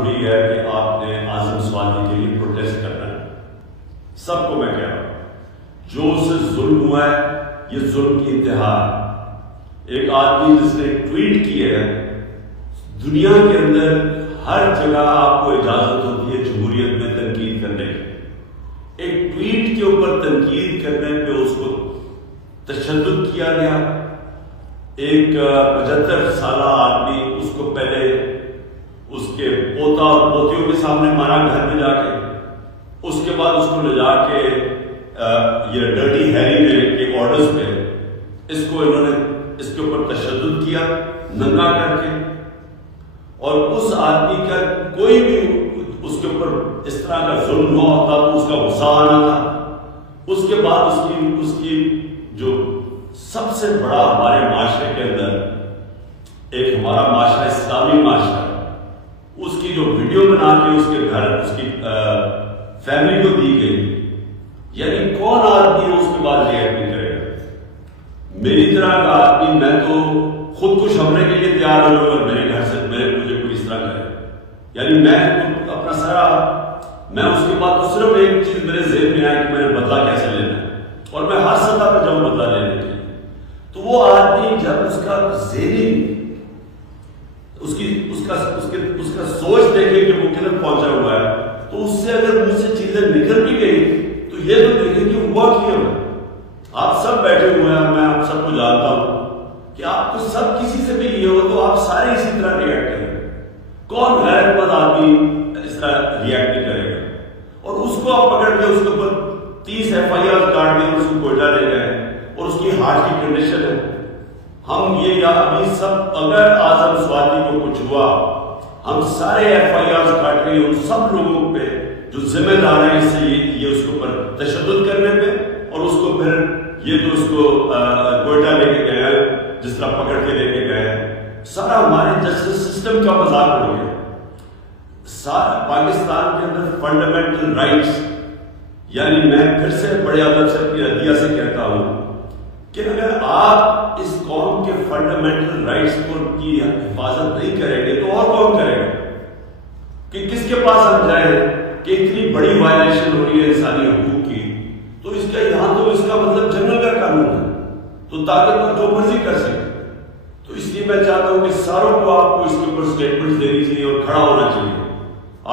ضروری ہے کہ آپ نے اعظم سوادی کے لیے پروٹیسٹ کرنا ہے. سب کو میں کہہ رہا ہوں جو اسے ظلم ہوا ہے یہ ظلم کی انتہا ہے. ایک آدمی جس نے ٹویٹ کی ہے دنیا کے اندر ہر جگہ آپ کو اجازت ہوتی ہے جمہوریت میں تنقید کرنے کی. ایک ٹویٹ کے اوپر تنقید کرنے پہ اس کو تشدد کیا گیا. ایک 75 سالہ آدمی اس کو پہلے اس کے پوتا اور پوتیوں کے سامنے مارا گھر میں جا کے. اس کے بعد اس کو لے جا کے یہ ڈرٹی ہیری نے کے آرڈرز پہ اس کو انہوں نے اس کے اوپر تشدد کیا ننگا کر کے. اور اس آدمی کا کوئی بھی اس کے اوپر اس طرح کا ظلم نہ ہوتا تو اس کا غصہ آنا تھا. اس کے بعد اس کی جو سب سے بڑا ہمارے معاشرے کے اندر ایک ہمارا معاشرہ اسلامی معاشرہ اس کی جو ویڈیو بنا کے اس کے گھر اس کی فیملی کو دی گئی. یعنی کون آدمی اس کے بعد ریئیکٹ نہیں کرے گا؟ میری طرح کا آدمی میں تو خود کو شمرنے کے لیے تیار ہو جاؤں گا میرے گھر سے مجھے کوئی اس طرح کرے. یعنی میں اپنا سارا میں اس کے بعد صرف ایک چیز میرے ذہن میں آئی کہ میں نے بدلہ کیسے لینا ہے اور میں ہر سطح پہ جاؤں بدلہ لینے کے لیے. تو وہ آدمی جب اس کا ذہنی اس کا سوچ دیکھے کہ وہ کدھر پہنچا ہوا ہے تو اس سے اگر مجھ سے چیزیں نکل بھی گئی تو یہ تو دیکھیں کہ ہوا کیا ہوا. آپ سب بیٹھے ہوئے ہیں میں آپ سب کو جانتا ہوں کہ آپ کو سب کسی سے بھی یہ ہو تو آپ سارے اسی طرح ریئیکٹ کریں. کون غیر مند آدمی اس طرح ریئیکٹ نہیں کرے گا؟ اور اس کو آپ پکڑ کے اس کے اوپر 30 FIR کاٹ دیں اس کو کوئٹہ لے گئے اور اس کی ہارٹ کی کنڈیشن ہے. ہم یہ ابھی سب اگر اعظم سوادی کو کچھ ہوا ہم سارے FIR کاٹ کے ان سب لوگوں پہ جو ذمہ دار ہیں اس سے یہ اس کے اوپر تشدد کرنے پہ اور اس کو پھر یہ تو اس کو کوئٹہ لے کے گئے جس طرح پکڑ کے لے کے گئے سارا ہمارے جسٹس سسٹم کا مذاق ہو گیا. سارا پاکستان کے اندر فنڈامنٹل رائٹس یعنی میں پھر سے بڑے ادب سے اپنی عدیہ سے کہتا ہوں کہ اگر آپ اس قوم کے فنڈامنٹل رائٹس کی حفاظت نہیں کریں گے تو اور کون کرے گا؟ کہ کس کے پاس ہم جائیں کہ اتنی بڑی وائلیشن ہو رہی ہے انسانی حقوق کی تو اس کا یہاں تو اس کا مطلب جنگل کا قانون ہے تو طاقتور جو مرضی کر سکے. تو اس لیے میں چاہتا ہوں کہ ساروں کو آپ کو اس کے اوپر اسٹیٹمنٹ دینی چاہیے اور کھڑا ہونا چاہیے.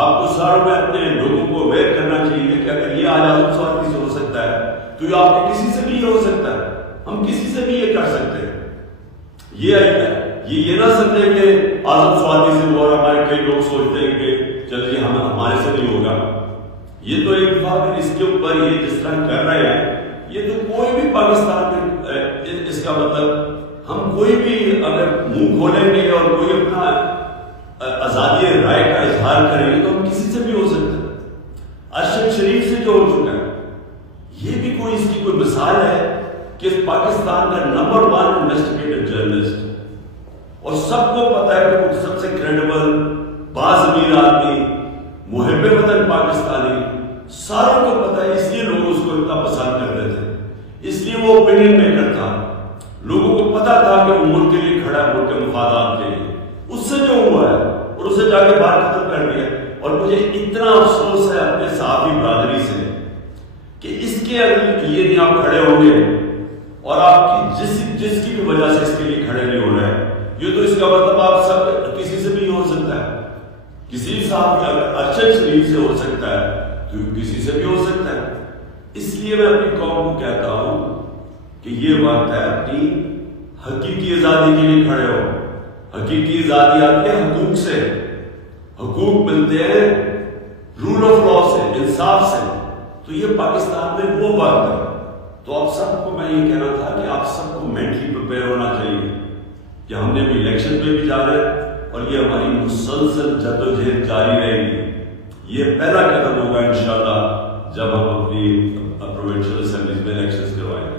آپ کو ساروں میں اپنے لوگوں کو اویئر کرنا چاہیے کہ اگر یہ آج اعظم سوادی سے ہو سکتا ہے تو یہ آپ کے کسی سے بھی یہ ہو سکتا ہے. ہم کسی سے بھی یہ کر سکتے ہیں. یہ نہ سمجھیں کہ اعظم سوادی سے اور ہمارے کئی لوگ سوچتے ہیں کہ چلیے ہمارے سے نہیں ہوگا. یہ تو ایک بات اس کے اوپر یہ جس طرح کر رہے ہیں یہ تو کوئی بھی پاکستان میں اس کا مطلب ہم کوئی بھی اگر منہ کھولیں گے اور کوئی اپنا آزادی رائے کا اظہار کریں گے تو ہم کسی سے بھی ہو سکتے ہیں. ارشد شریف سے جو ہو چکا ہے یہ بھی کوئی اس کی کوئی مثال ہے کہ پاکستان کا نمبر 1 انویسٹیگیٹو جرنلسٹ اور سب کو پتا ہے کہ وہ سب سے کریڈیبل باضمیر آدمی محب وطن پاکستانی ساروں کو پتا ہے. اس لیے لوگ اس کو اتنا پسند کرتے تھے اس لیے وہ اوپینین میکر تھا. لوگوں کو پتا تھا کہ وہ ملک کے لیے کھڑا ہے ملک کے مفادات کے لیے. اس سے جو ہوا ہے اور اسے جا کے باہر ختم کر دیا. اور مجھے اتنا افسوس ہے اپنے صحافی برادری سے کہ اس کے لیے نہیں آپ کھڑے ہوں گے اور آپ کی جس کی بھی وجہ سے اس کے لیے کھڑے نہیں ہو رہے ہیں یہ تو اس کا مطلب آپ سب کسی سے بھی ہو سکتا ہے. کسی صاحب اگر ارشد شریف سے ہو سکتا ہے تو کسی سے بھی ہو سکتا ہے. اس لیے میں اپنی قوم کو کہتا ہوں کہ یہ وقت ہے اپنی حقیقی آزادی کے لیے کھڑے ہو. حقیقی آزادی آتی ہے حقوق سے. حقوق ملتے ہیں رول آف لا سے انصاف سے. تو یہ پاکستان میں وہ وقت ہے. تو آپ سب کو میں یہ کہنا تھا کہ آپ سب کو مینٹلی پریپیئر ہونا چاہیے کہ ہم نے بھی الیکشن میں بھی جانا ہے اور یہ ہماری مسلسل جدوجہد جاری رہے گی. یہ پہلا قدم ہوگا انشاءاللہ جب ہم اپنی پروونشل اسمبلیز میں الیکشنز کروائیں گے.